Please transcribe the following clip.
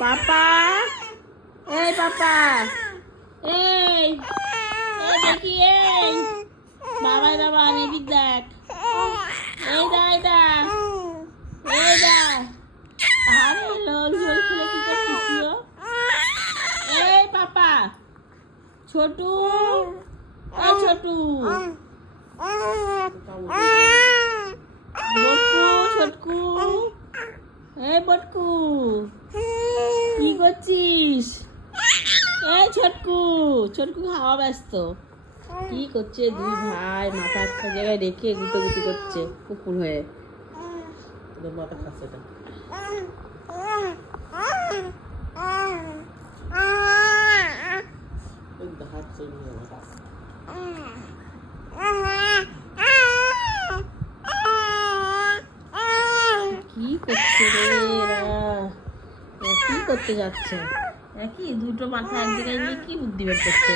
পাপা, এই পাপা, এই এই দেখি, এই বাবা বাবা এদিক দেখ, এই দা এই দা, এই দা। আরে লোক ঝোল খেলে কি করছিস তুইও? এই পাপা, ছোটু, এই ছোটু, বটকু, ছোটকু, এই বটকু, কি করছিস? এই ছোটকু, ছোটকু খাওয়া ব্যস্ত। কি করছে দুই ভাই, মাথা একটা জায়গায় রেখে গুতোগুতি করছে কুকুর হয়ে। তোদের মাথা খাচ্ছে এটা। কি করছে রে এরা? কি করতে যাচ্ছে? কি দুটো মাথা এক জায়গায় নিয়ে কি বুদ্ধি বের করছে?